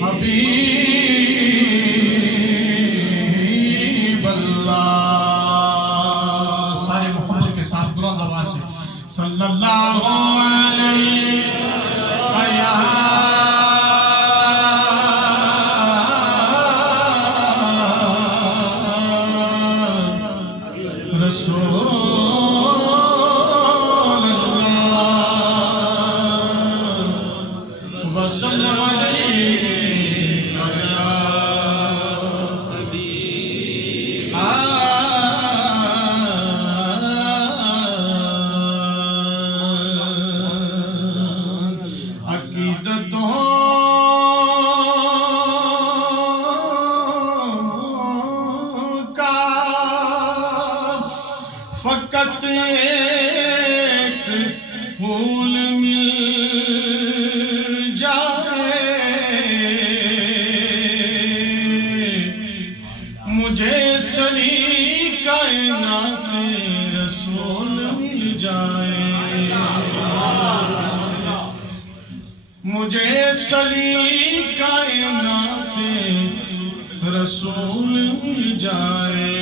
حبیب اللہ، سارے محبت کے ساتھ بلند آواز سے صلی اللہ علیہ فقط ایک پھول مل جائے مجھے سری کائنات رسول مل جائے مجھے سری کائنات رسول مل جائے